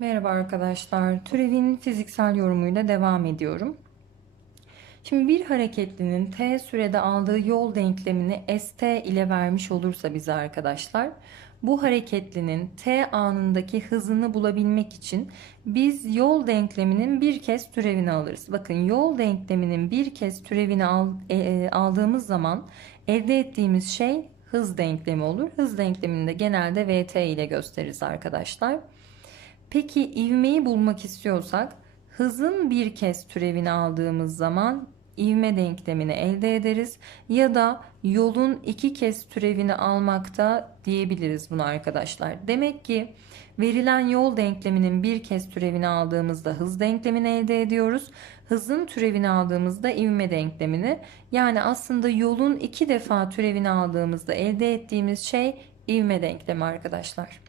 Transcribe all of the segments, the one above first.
Merhaba arkadaşlar. Türevin fiziksel yorumuyla devam ediyorum. Şimdi bir hareketlinin t sürede aldığı yol denklemini st ile vermiş olursa bize arkadaşlar, bu hareketlinin t anındaki hızını bulabilmek için biz yol denkleminin bir kez türevini alırız. Bakın yol denkleminin bir kez türevini e, e, aldığımız zaman elde ettiğimiz şey hız denklemi olur. Hız denklemini de genelde vt ile gösteririz arkadaşlar. Peki ivmeyi bulmak istiyorsak hızın bir kez türevini aldığımız zaman ivme denklemini elde ederiz ya da yolun iki kez türevini almakta diyebiliriz bunu arkadaşlar. Demek ki verilen yol denkleminin bir kez türevini aldığımızda hız denklemini elde ediyoruz. Hızın türevini aldığımızda ivme denklemini yani aslında yolun iki defa türevini aldığımızda elde ettiğimiz şey ivme denklemi arkadaşlar.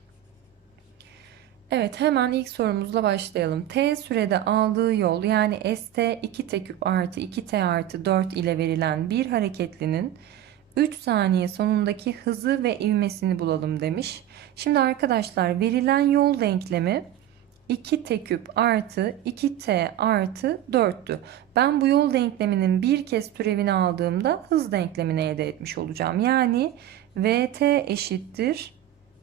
Evet hemen ilk sorumuzla başlayalım. T sürede aldığı yol yani st 2t küp artı 2t artı 4 ile verilen bir hareketlinin 3 saniye sonundaki hızı ve ivmesini bulalım demiş. Şimdi arkadaşlar verilen yol denklemi 2t küp artı 2t artı 4'tü. Ben bu yol denkleminin bir kez türevini aldığımda hız denklemini elde etmiş olacağım. Yani vt eşittir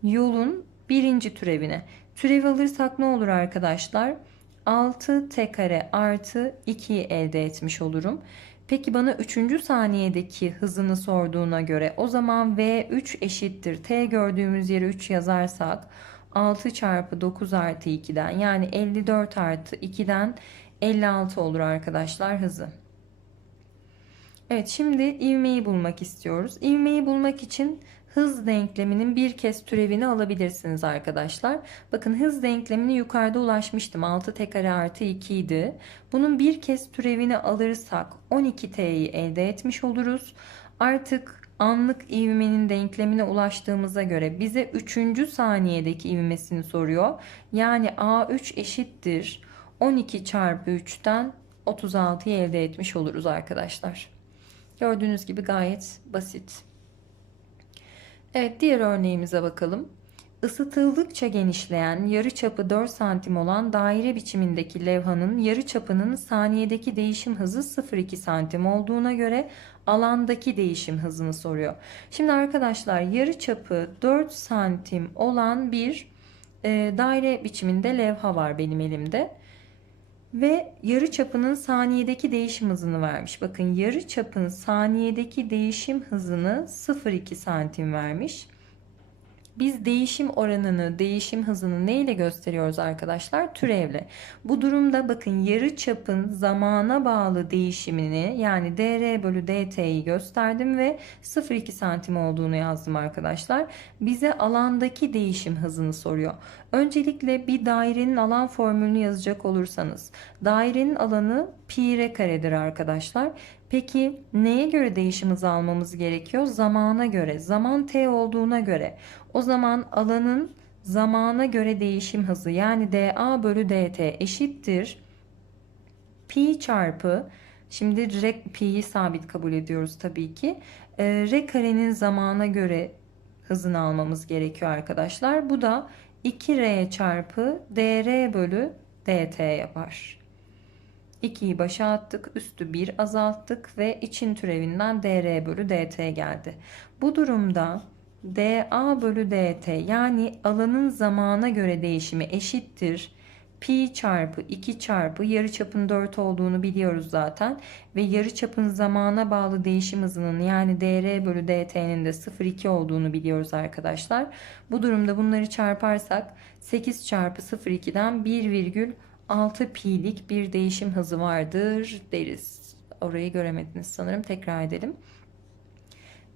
yolun birinci türevine. Türev alırsak ne olur arkadaşlar? 6 t kare artı 2'yi elde etmiş olurum. Peki bana 3. saniyedeki hızını sorduğuna göre o zaman V3 eşittir. T gördüğümüz yere 3 yazarsak 6 çarpı 9 artı 2'den yani 54 artı 2'den 56 olur arkadaşlar hızı. Evet şimdi ivmeyi bulmak istiyoruz. İvmeyi bulmak için hız denkleminin bir kez türevini alabilirsiniz arkadaşlar. Bakın hız denklemini yukarıda ulaşmıştım. 6 t kare artı 2 idi. Bunun bir kez türevini alırsak 12t'yi elde etmiş oluruz. Artık anlık ivmenin denklemine ulaştığımıza göre bize 3. saniyedeki ivmesini soruyor. Yani A3 eşittir 12 çarpı 3'ten 36'yı elde etmiş oluruz arkadaşlar. Gördüğünüz gibi gayet basit. Evet diğer örneğimize bakalım. Isıtıldıkça genişleyen yarı çapı 4 santim olan daire biçimindeki levhanın yarı çapının saniyedeki değişim hızı 0,2 santim olduğuna göre alandaki değişim hızını soruyor. Şimdi arkadaşlar yarı çapı 4 santim olan bir e, daire biçiminde levha var benim elimde ve yarı çapının saniyedeki değişim hızını vermiş. Bakın yarı çapın saniyedeki değişim hızını 0,2 santim vermiş. Biz değişim oranını, değişim hızını ne ile gösteriyoruz arkadaşlar? Türevle. Bu durumda bakın yarı çapın zamana bağlı değişimini yani dr bölü dt'yi gösterdim ve 0,2 santim olduğunu yazdım arkadaşlar. Bize alandaki değişim hızını soruyor. Öncelikle bir dairenin alan formülünü yazacak olursanız dairenin alanı pi r karedir arkadaşlar. Peki neye göre değişim hızı almamız gerekiyor? Zamana göre. Zaman t olduğuna göre. O zaman alanın zamana göre değişim hızı yani dA bölü dt eşittir. Pi çarpı şimdi r sabit kabul ediyoruz tabii ki. E, r karenin zamana göre hızını almamız gerekiyor arkadaşlar. Bu da 2r çarpı dr bölü dt yapar. 2'yi başa attık. Üstü 1 azalttık ve için türevinden dr bölü dt geldi. Bu durumda dA bölü dt yani alanın zamana göre değişimi eşittir. Pi çarpı 2 çarpı yarıçapın 4 olduğunu biliyoruz zaten. Ve yarıçapın zamana bağlı değişim hızının yani dr bölü dt'nin de 0,2 olduğunu biliyoruz arkadaşlar. Bu durumda bunları çarparsak 8 çarpı 0,2'den 1,6 pi'lik bir değişim hızı vardır deriz. Orayı göremediniz sanırım. Tekrar edelim.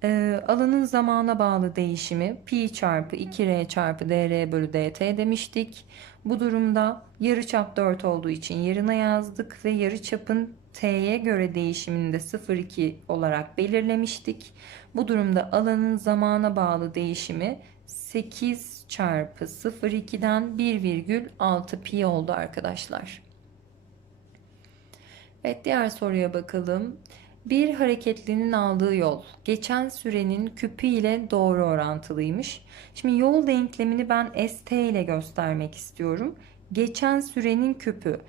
E, alanın zamana bağlı değişimi pi çarpı 2r çarpı dr bölü dt demiştik. Bu durumda yarıçap 4 olduğu için yerine yazdık ve yarıçapın t'ye göre değişimini de 0,2 olarak belirlemiştik. Bu durumda alanın zamana bağlı değişimi 8 çarpı 0,2'den 1,6 pi oldu arkadaşlar. Evet diğer soruya bakalım. Bir hareketlinin aldığı yol geçen sürenin küpü ile doğru orantılıymış. Şimdi yol denklemini ben st ile göstermek istiyorum. geçen sürenin küpü.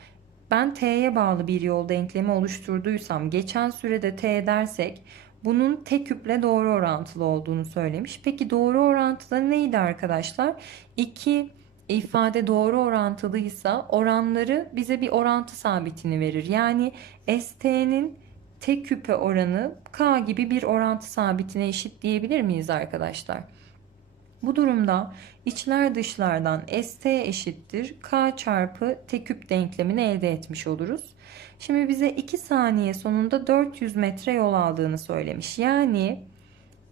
Ben t'ye bağlı bir yol denklemi oluşturduysam geçen sürede t dersek bunun t küple doğru orantılı olduğunu söylemiş. Peki doğru orantılı neydi arkadaşlar? İki ifade doğru orantılıysa oranları bize bir orantı sabitini verir. Yani ST'nin t küpe oranı k gibi bir orantı sabitine eşit diyebilir miyiz arkadaşlar? Bu durumda içler dışlardan st eşittir k çarpı t küp denklemini elde etmiş oluruz. Şimdi bize 2 saniye sonunda 400 metre yol aldığını söylemiş. Yani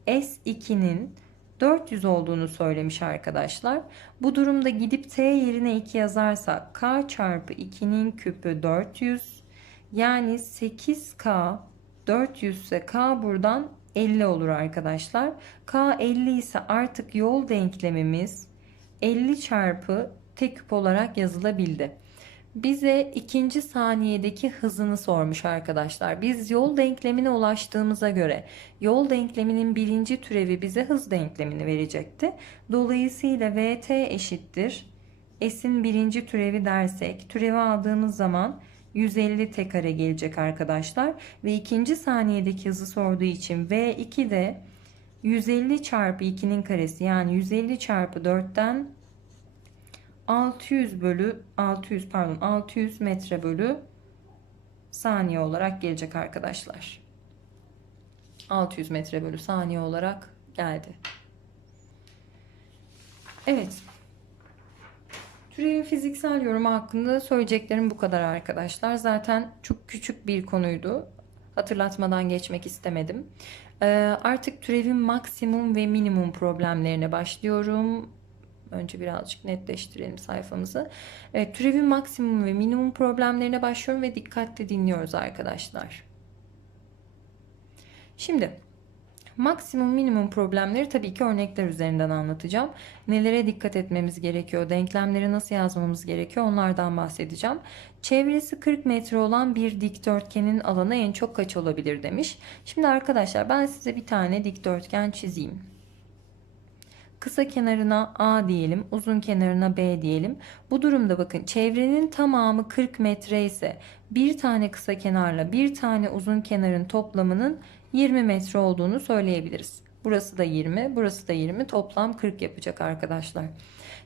S2'nin 400 olduğunu söylemiş arkadaşlar. Bu durumda gidip t yerine 2 yazarsak k çarpı 2'nin küpü 400 yani 8k 400 ise k buradan 50 olur arkadaşlar. K 50 ise artık yol denklemimiz 50 çarpı t küp olarak yazılabildi. Bize ikinci saniyedeki hızını sormuş arkadaşlar. Biz yol denklemine ulaştığımıza göre yol denkleminin birinci türevi bize hız denklemini verecekti. Dolayısıyla vt eşittir. S'in birinci türevi dersek türevi aldığımız zaman 150 t kare gelecek arkadaşlar. Ve ikinci saniyedeki hızı sorduğu için V2 de 150 çarpı 2'nin karesi yani 150 çarpı 4'ten 600 bölü 600 pardon 600 metre bölü saniye olarak gelecek arkadaşlar. 600 metre bölü saniye olarak geldi. Evet. Türevin fiziksel yorumu hakkında söyleyeceklerim bu kadar arkadaşlar. Zaten çok küçük bir konuydu. Hatırlatmadan geçmek istemedim. Ee, artık türevin maksimum ve minimum problemlerine başlıyorum. Önce birazcık netleştirelim sayfamızı. Evet, türevin maksimum ve minimum problemlerine başlıyorum ve dikkatle dinliyoruz arkadaşlar. Şimdi Maksimum minimum problemleri tabii ki örnekler üzerinden anlatacağım. Nelere dikkat etmemiz gerekiyor, denklemleri nasıl yazmamız gerekiyor onlardan bahsedeceğim. Çevresi 40 metre olan bir dikdörtgenin alanı en çok kaç olabilir demiş. Şimdi arkadaşlar ben size bir tane dikdörtgen çizeyim. Kısa kenarına A diyelim, uzun kenarına B diyelim. Bu durumda bakın çevrenin tamamı 40 metre ise bir tane kısa kenarla bir tane uzun kenarın toplamının 20 metre olduğunu söyleyebiliriz. Burası da 20, burası da 20. Toplam 40 yapacak arkadaşlar.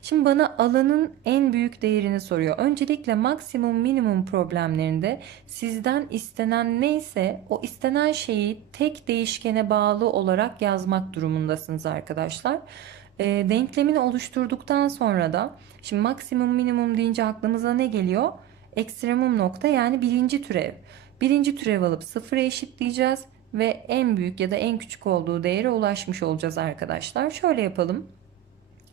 Şimdi bana alanın en büyük değerini soruyor. Öncelikle maksimum minimum problemlerinde sizden istenen neyse o istenen şeyi tek değişkene bağlı olarak yazmak durumundasınız arkadaşlar. E, denklemini oluşturduktan sonra da şimdi maksimum minimum deyince aklımıza ne geliyor? Ekstremum nokta yani birinci türev. Birinci türev alıp sıfıra eşitleyeceğiz ve en büyük ya da en küçük olduğu değere ulaşmış olacağız arkadaşlar. Şöyle yapalım.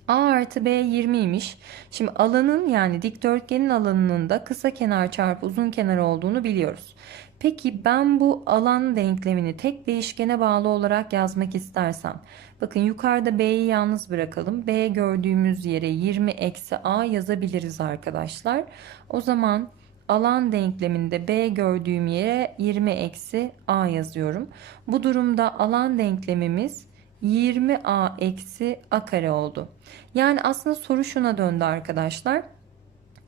A artı B 20'ymiş. Şimdi alanın yani dikdörtgenin alanının da kısa kenar çarpı uzun kenar olduğunu biliyoruz. Peki ben bu alan denklemini tek değişkene bağlı olarak yazmak istersem. Bakın yukarıda B'yi yalnız bırakalım. B gördüğümüz yere 20 eksi A yazabiliriz arkadaşlar. O zaman alan denkleminde B gördüğüm yere 20 eksi A yazıyorum. Bu durumda alan denklemimiz 20A eksi A kare oldu. Yani aslında soru şuna döndü arkadaşlar.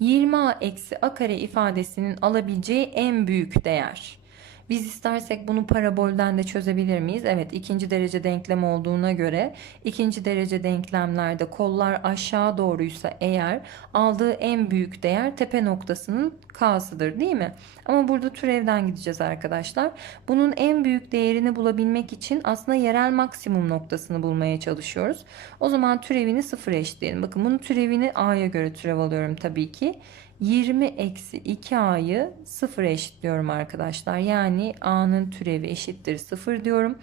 20A eksi A kare ifadesinin alabileceği en büyük değer. Biz istersek bunu parabolden de çözebilir miyiz? Evet ikinci derece denklem olduğuna göre ikinci derece denklemlerde kollar aşağı doğruysa eğer aldığı en büyük değer tepe noktasının k'sıdır değil mi? Ama burada türevden gideceğiz arkadaşlar. Bunun en büyük değerini bulabilmek için aslında yerel maksimum noktasını bulmaya çalışıyoruz. O zaman türevini sıfıra eşitleyelim. Bakın bunun türevini a'ya göre türev alıyorum tabii ki. 20 eksi 2a'yı 0'a eşitliyorum arkadaşlar. Yani a'nın türevi eşittir 0 diyorum.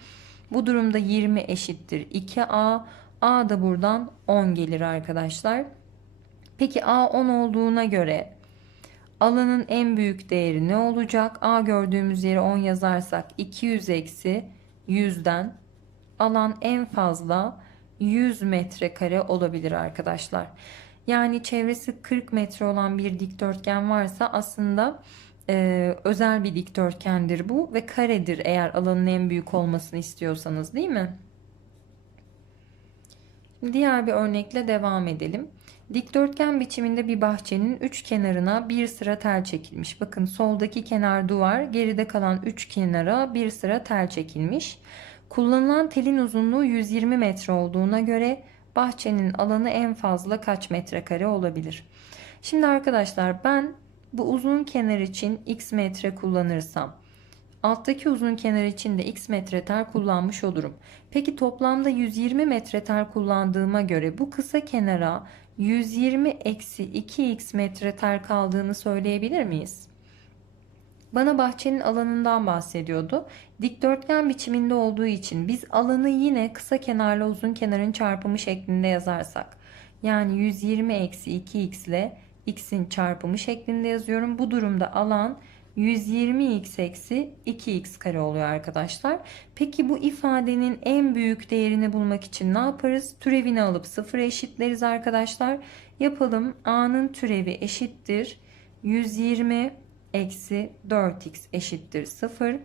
Bu durumda 20 eşittir 2a. a da buradan 10 gelir arkadaşlar. Peki a 10 olduğuna göre alanın en büyük değeri ne olacak? a gördüğümüz yere 10 yazarsak 200 eksi 100'den alan en fazla 100 metrekare olabilir arkadaşlar. Yani çevresi 40 metre olan bir dikdörtgen varsa aslında e, özel bir dikdörtgendir bu ve karedir eğer alanın en büyük olmasını istiyorsanız değil mi? Diğer bir örnekle devam edelim. Dikdörtgen biçiminde bir bahçenin üç kenarına bir sıra tel çekilmiş. Bakın soldaki kenar duvar, geride kalan üç kenara bir sıra tel çekilmiş. Kullanılan telin uzunluğu 120 metre olduğuna göre bahçenin alanı en fazla kaç metrekare olabilir? Şimdi arkadaşlar ben bu uzun kenar için x metre kullanırsam alttaki uzun kenar için de x metre tel kullanmış olurum. Peki toplamda 120 metre tel kullandığıma göre bu kısa kenara 120 eksi 2x metre tel kaldığını söyleyebilir miyiz? Bana bahçenin alanından bahsediyordu. Dikdörtgen biçiminde olduğu için biz alanı yine kısa kenarla uzun kenarın çarpımı şeklinde yazarsak. Yani 120 eksi 2x ile x'in çarpımı şeklinde yazıyorum. Bu durumda alan 120x eksi 2x kare oluyor arkadaşlar. Peki bu ifadenin en büyük değerini bulmak için ne yaparız? Türevini alıp sıfıra eşitleriz arkadaşlar. Yapalım. A'nın türevi eşittir. 120 eksi 4x eşittir 0.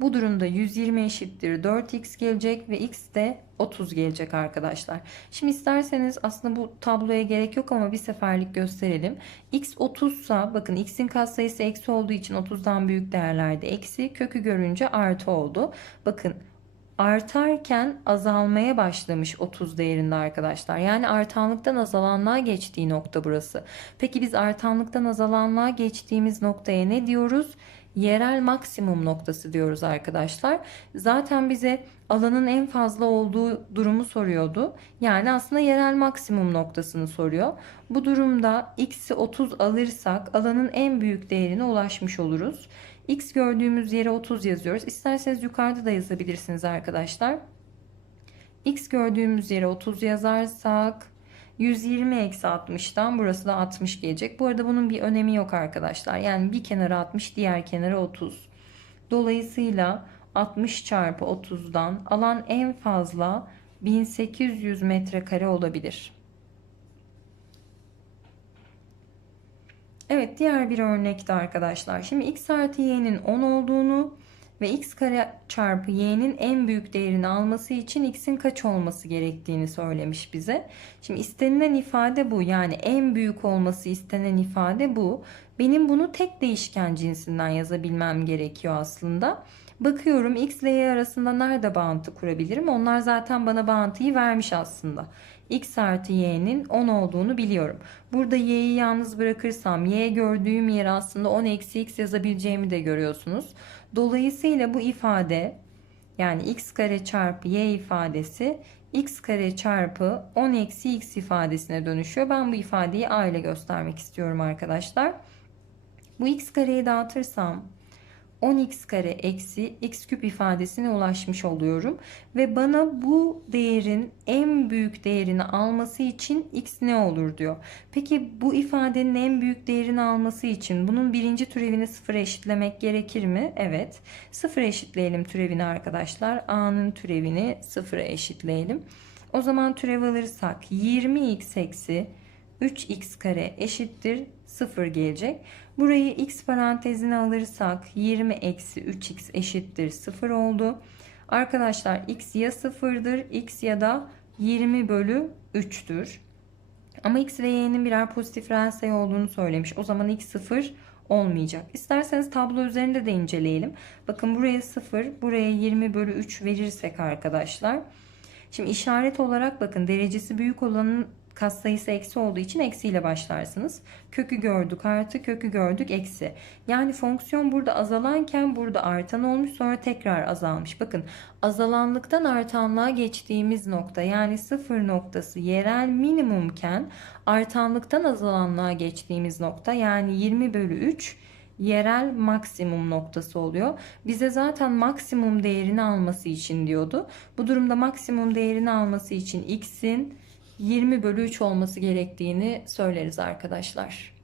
Bu durumda 120 eşittir 4x gelecek ve x de 30 gelecek arkadaşlar. Şimdi isterseniz aslında bu tabloya gerek yok ama bir seferlik gösterelim. x 30 sa bakın x'in katsayısı eksi olduğu için 30'dan büyük değerlerde eksi kökü görünce artı oldu. Bakın artarken azalmaya başlamış 30 değerinde arkadaşlar. Yani artanlıktan azalanlığa geçtiği nokta burası. Peki biz artanlıktan azalanlığa geçtiğimiz noktaya ne diyoruz? Yerel maksimum noktası diyoruz arkadaşlar. Zaten bize alanın en fazla olduğu durumu soruyordu. Yani aslında yerel maksimum noktasını soruyor. Bu durumda x'i 30 alırsak alanın en büyük değerine ulaşmış oluruz. X gördüğümüz yere 30 yazıyoruz. İsterseniz yukarıda da yazabilirsiniz arkadaşlar. X gördüğümüz yere 30 yazarsak 120 eksi 60'tan burası da 60 gelecek. Bu arada bunun bir önemi yok arkadaşlar. Yani bir kenara 60 diğer kenara 30. Dolayısıyla 60 çarpı 30'dan alan en fazla 1800 metrekare olabilir. Evet diğer bir örnekte arkadaşlar. Şimdi x artı y'nin 10 olduğunu ve x kare çarpı y'nin en büyük değerini alması için x'in kaç olması gerektiğini söylemiş bize. Şimdi istenilen ifade bu. Yani en büyük olması istenen ifade bu. Benim bunu tek değişken cinsinden yazabilmem gerekiyor aslında. Bakıyorum x ile y arasında nerede bağıntı kurabilirim? Onlar zaten bana bağıntıyı vermiş aslında x artı y'nin 10 olduğunu biliyorum. Burada y'yi yalnız bırakırsam y gördüğüm yer aslında 10 eksi x yazabileceğimi de görüyorsunuz. Dolayısıyla bu ifade yani x kare çarpı y ifadesi x kare çarpı 10 eksi x ifadesine dönüşüyor. Ben bu ifadeyi a ile göstermek istiyorum arkadaşlar. Bu x kareyi dağıtırsam 10x kare eksi x küp ifadesine ulaşmış oluyorum. Ve bana bu değerin en büyük değerini alması için x ne olur diyor. Peki bu ifadenin en büyük değerini alması için bunun birinci türevini sıfıra eşitlemek gerekir mi? Evet. Sıfıra eşitleyelim türevini arkadaşlar. A'nın türevini sıfıra eşitleyelim. O zaman türev alırsak 20x eksi 3x kare eşittir 0 gelecek. Burayı x parantezine alırsak 20 eksi 3x eşittir 0 oldu. Arkadaşlar x ya 0'dır x ya da 20 bölü 3'tür. Ama x ve y'nin birer pozitif reel sayı olduğunu söylemiş. O zaman x 0 olmayacak. İsterseniz tablo üzerinde de inceleyelim. Bakın buraya 0, buraya 20 bölü 3 verirsek arkadaşlar. Şimdi işaret olarak bakın derecesi büyük olanın katsayısı eksi olduğu için eksiyle başlarsınız. Kökü gördük artı, kökü gördük eksi. Yani fonksiyon burada azalanken burada artan olmuş sonra tekrar azalmış. Bakın azalanlıktan artanlığa geçtiğimiz nokta yani sıfır noktası yerel minimumken artanlıktan azalanlığa geçtiğimiz nokta yani 20 bölü 3 yerel maksimum noktası oluyor. Bize zaten maksimum değerini alması için diyordu. Bu durumda maksimum değerini alması için x'in 20 bölü 3 olması gerektiğini söyleriz arkadaşlar.